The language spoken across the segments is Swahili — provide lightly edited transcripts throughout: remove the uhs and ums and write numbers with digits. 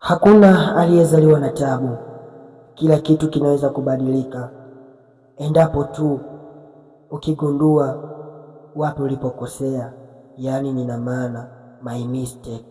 Hakuna aliyezaliwa na tabu. Kila kitu kinaweza kubadilika endapo tu ukigundua wapi ulipokosea. Yaani nina maana my mistake.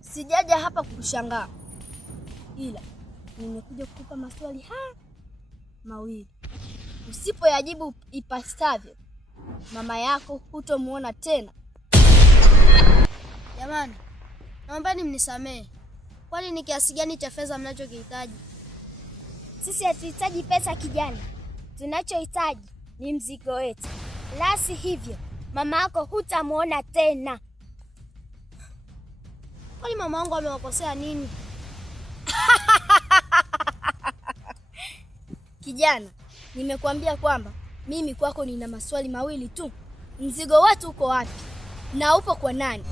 Sijaja hapa kukushangaa, ila nimekuja kukupa maswali mawili. Usipoyajibu ipasavyo, mama yako hutomuona tena. Jamani, naombeni mnisamehe. Kwani ni kiasi gani cha fedha mnachokihitaji? Sisi hatuhitaji pesa kijana. Tunachohitaji ni mzigo wetu. La si hivyo, mama yako hutamuona tena. Kwani mama wangu amewakosea nini? Kijana, nimekuambia kwamba mimi kwako nina maswali mawili tu. Mzigo wetu uko wapi? Na upo kwa nani?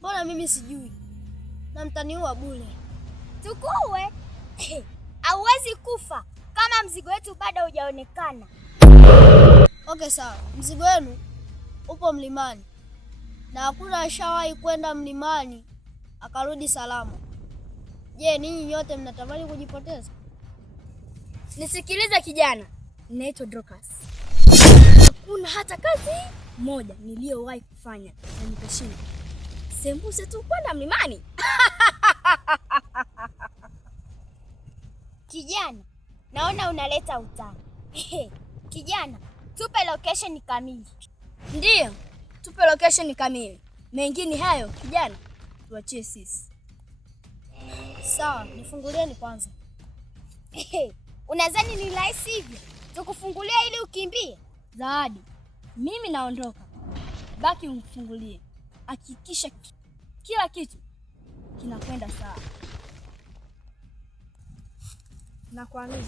Mbona mimi sijui? Na mtaniua bure. Tukuue? Hauwezi kufa kama mzigo wetu bado hujaonekana. Okay, sawa. Mzigo wenu upo mlimani. Na hakuna ashawahi kwenda mlimani akarudi salama. Je, ninyi nyote mnatamani kujipoteza? Nisikilize kijana, ninaitwa Dorcas. Hakuna hata kazi moja niliyowahi kufanya na nikashinda. Sembuse tu kwenda mlimani. Kijana, naona unaleta utani. Kijana, tupe location kamili. Ndiyo, tupe location kamili. Mengine hayo kijana, tuachie sisi. Sawa, nifungulieni kwanza. Unadhani ni rahisi hivyo? Tukufungulia ili ukimbie? Zawadi, mimi naondoka. Baki umfungulie. Hakikisha kila kitu kinakwenda sawa. Nakuamini.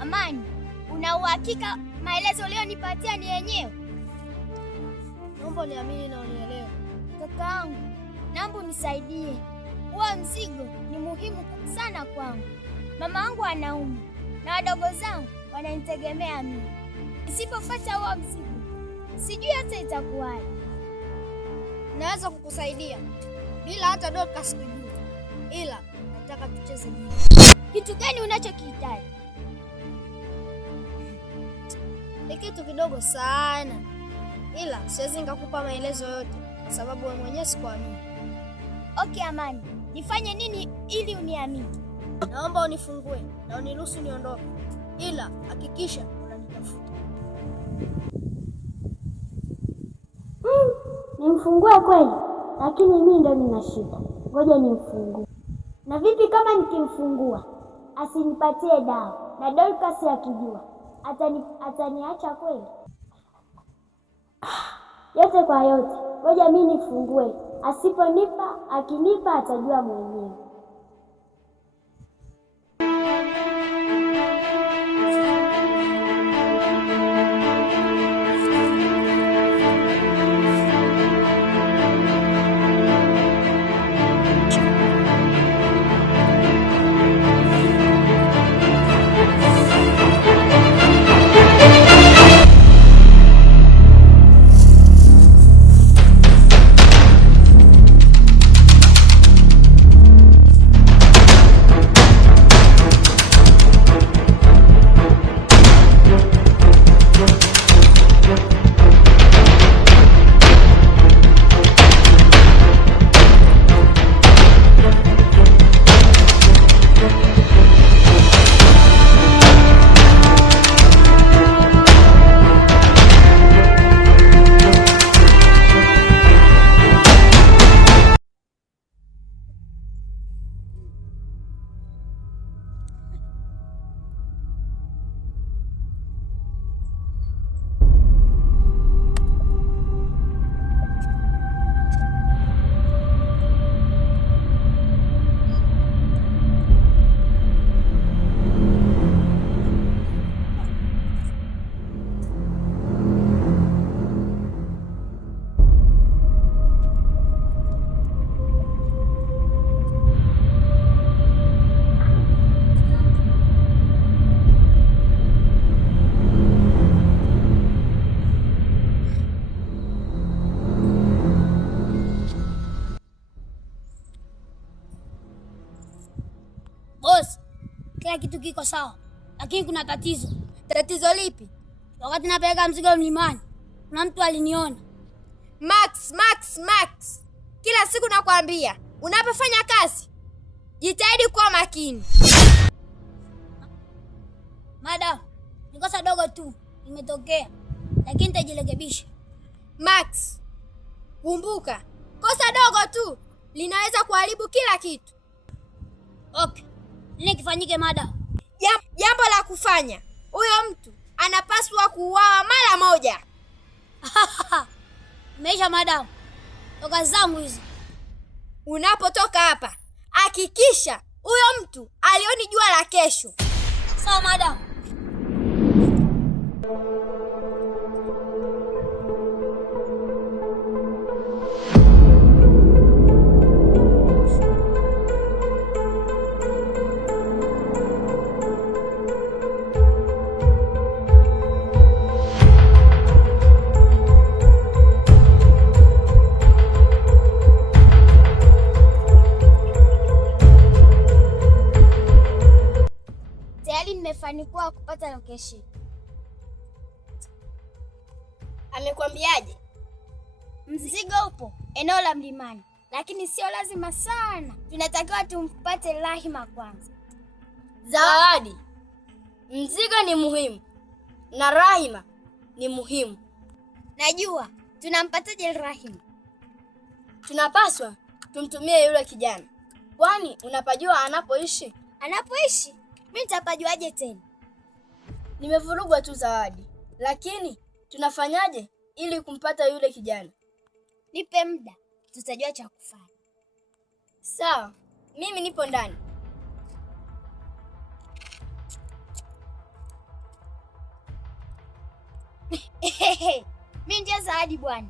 Amani, una uhakika maelezo ulionipatia ni yenyewe? Naomba niamini na unielewe. Kakaangu, naomba unisaidie. Huo mzigo ni muhimu sana kwangu. Mama wangu anaumwa na wadogo zangu wananitegemea mimi. Nisipopata huo mzigo, sijui hata itakuwaje. Naweza kukusaidia bila hata Dorcas kujua, ila nataka tucheze mimi. Kitu gani unachokihitaji? Ni kitu kidogo sana, ila siwezi nikakupa maelezo yote kwa sababu wewe mwenyewe sikuamini. Okay Amani, nifanye nini ili uniamini? Naomba unifungue na uniruhusu niondoke, ila hakikisha unanitafuta. Nimfungue kweli, lakini mimi ndo nina shida. Ngoja nimfungue. Na vipi kama nikimfungua asinipatie dawa na Dorcas akijua ataniacha kweli? Yote kwa yote, ngoja mimi nifungue. Asiponipa, akinipa atajua mwenyewe. Kila kitu kiko sawa, lakini kuna tatizo. Tatizo lipi? Wakati napeleka mzigo mlimani, kuna mtu aliniona. Max, kila siku nakwambia unapofanya kazi jitahidi kuwa makini. Madam, ni kosa dogo tu limetokea, lakini nitajirekebisha. Max, kumbuka, kosa dogo tu linaweza kuharibu kila kitu. Okay, nini kifanyike madam? Jambo la kufanya, huyo mtu anapaswa kuuawa mara moja. Meisha madam, toka zangu hizi. Unapotoka hapa, hakikisha huyo mtu alioni jua la kesho. Sawa madam. Nimefanikiwa kupata location. Amekwambiaje? Mzigo upo eneo la mlimani. lakini sio lazima sana. Tunatakiwa tumpate Rahima kwanza. Zawadi, mzigo ni muhimu na Rahima ni muhimu. Najua. Tunampataje Rahima? Tunapaswa tumtumie yule kijana. Kwani unapajua anapoishi? Anapoishi? Mimi nitapajuaje tena? Nimevurugwa tu Zawadi. Lakini tunafanyaje ili kumpata yule kijana? Nipe muda, tutajua cha kufanya. Sawa, mimi nipo ndani. Mimi ndio Zawadi bwana.